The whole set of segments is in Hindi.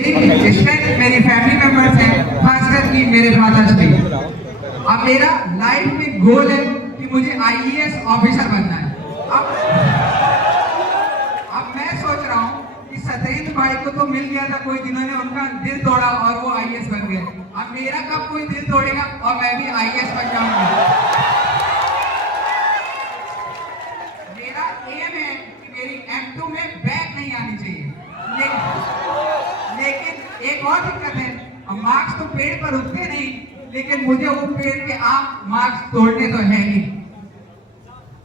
इसमें मेरी फैमिली मेंबर्स हैं, खासकर कि मेरे माताश्री। अब मेरा लाइफ में गोल है कि मुझे आईएएस ऑफिसर बनना है। अब मैं सोच रहा हूँ कि सत्येंद्र भाई को तो मिल गया था कोई, जिन्होंने उनका दिल तोड़ा और वो आईएएस बन गए। अब मेरा कब कोई दिल तोड़ेगा और मैं भी आईएएस बन जाऊंगा। मेरा एम है कि मेरी M2 में बैक नहीं आनी चाहिए, लेकिन एक और दिक्कत है, मार्क्स तो पेड़ पर उगते नहीं, लेकिन मुझे वो पेड़ के आम मार्क्स तोड़ने तो है ही।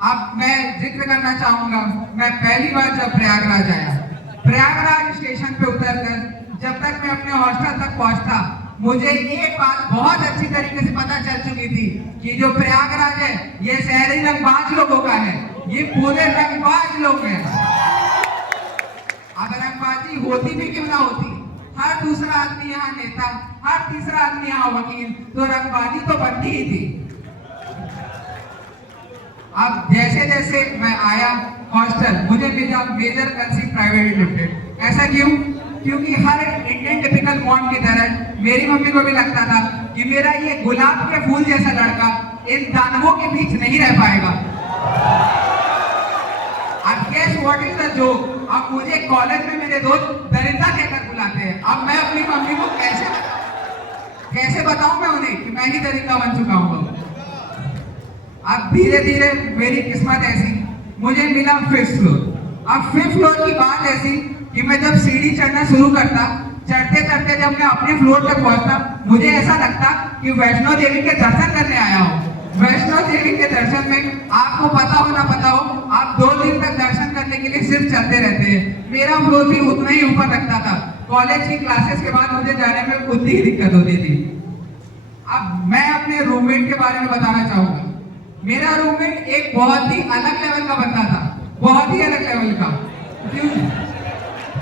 अब मैं जिक्र करना चाहूंगा, मैं पहली बार जब प्रयागराज आया, प्रयागराज स्टेशन पे उतरकर जब तक मैं अपने हॉस्टल तक पहुंचता, मुझे एक बात बहुत अच्छी तरीके से पता चल चुकी थी कि जो प्रयागराज है ये शहरी रंगबाज लोगों का है, ये पूरे रंगबाज लोग हैं। अब रंगबाजी होती भी क्यों ना होती, हर दूसरा आदमी यहाँ नेता, हर तीसरा आदमी यहाँ वकील, तो रंगबाजी तो बनती ही थी। अब जैसे जैसे मैं आया हॉस्टल, मुझे मिला मेजर कंसीव प्राइवेट लिमिटेड। ऐसा क्यों? क्योंकि हर इंडियन टिपिकल बॉन्ड की तरह मेरी मम्मी को भी लगता था कि मेरा ये गुलाब के फूल जैसा लड़का इन दानवों के बीच नहीं रह पाएगा। अब guess what is the joke? अब मुझे कॉलेज में मेरे दोस्त दरिंदा कहकर बुलाते हैं। अब मैं अपनी मम्मी को कैसे बताऊं मैं उन्हें कि मैं ही दरिंदा बन चुका हूं। अब धीरे धीरे मेरी किस्मत ऐसी, मुझे मिला 5th फ्लोर। अब 5th फ्लोर की बात ऐसी कि मैं जब सीढ़ी चढ़ना शुरू करता, चढ़ते चढ़ते जब मैं अपने फ्लोर तक पहुंचता, मुझे ऐसा लगता कि वैष्णो देवी के दर्शन करने आया हूँ। वैष्णो देवी के दर्शन में आपको पता हो ना पता हो, आप 2 दिन तक दर्शन करने के लिए सिर्फ चलते रहते हैं। मेरा फ्लोर भी उतना ही ऊपर लगता था। कॉलेज की क्लासेस के बाद मुझे जाने में उतनी ही दिक्कत होती थी। अब मैं अपने रूममेट के बारे में बताना चाहूंगा। मेरा रूममेट एक बहुत ही अलग लेवल का बंदा था, बहुत ही अलग लेवल का।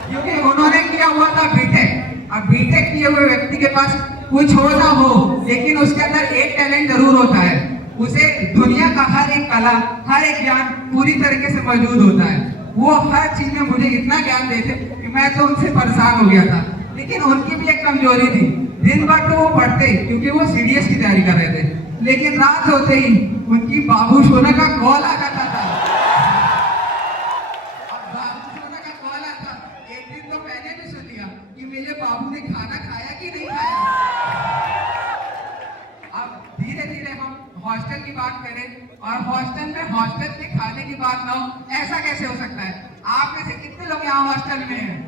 क्योंकि उन्होंने किया हुआ था बीटेक। अब बीटेक किए हुए व्यक्ति के पास कुछ हो ना हो, लेकिन उसके अंदर एक टैलेंट जरूर होता है। उसे दुनिया का हर एक कला, हर एक ज्ञान पूरी तरीके से मौजूद होता है। वो हर चीज में मुझे इतना ज्ञान देते कि मैं तो उनसे परेशान हो गया था। लेकिन उनकी भी एक कमजोरी थी, दिन भर तो वो पढ़ते क्योंकि वो सीडीएस की तैयारी कर रहे थे, लेकिन रात होते ही उनकी बाबू सोना का कॉल आ जाता था। बाबू सोना का कॉल आता, एक दिन तो मैंने भी सुन लिया कि मेरे बाबू ने खाना खाया कि नहीं खाया। अब धीरे धीरे हम हॉस्टल की बात करें और हॉस्टल में हॉस्टल के खाने की बात ना हो, ऐसा कैसे हो सकता है? आप में से कितने लोग यहाँ हॉस्टल में हैं?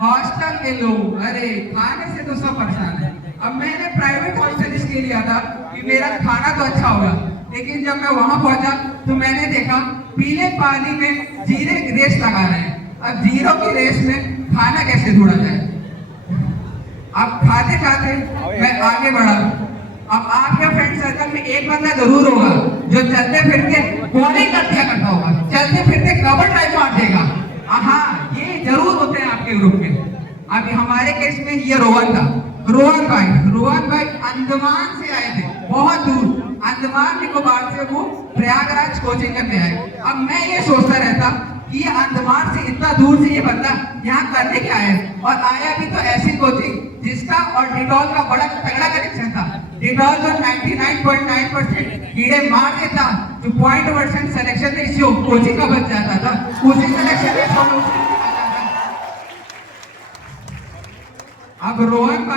हॉस्टल के लोग, अरे खाने से तो सब परेशान है। अब मैंने प्राइवेट हॉस्टल इसलिए लिया था कि मेरा खाना तो अच्छा होगा, लेकिन जब मैं वहां पहुंचा तो मैंने देखा पीले पानी में जीरे की रेस लगा रहे हैं। अब जीरो की रेस में खाना कैसे ढूंढा जाए? अब खाते खाते मैं आगे बढ़ा। अब आपके फ्रेंड सर्कल में एक बंदा जरूर होगा जो चलते फिरते बॉलिंग करता होगा, चलते फिरते कवर टाइप मारतेगा। हाँ, ये जरूर होते हैं आपके ग्रुप में। अभी हमारे केस में ये रोहन था, रोहन भाई अंडमान से आए थे, बहुत दूर अंडमान निकोबार से वो प्रयागराज कोचिंग करने आए। अब मैं ये सोचता रहता कि ये अंडमान से इतना दूर से ये बंदा यहाँ करने क्या है, और आया भी तो ऐसी कोचिंग जिसका और डिटॉल का बड़ा तगड़ा कनेक्शन था। डिटॉल जो 99.9% कीड़े मार देता, जो 0% सिलेक्शन रेशियो कोचिंग का बच जाता था, उसी सिलेक्शन रेशियो में अब रोहन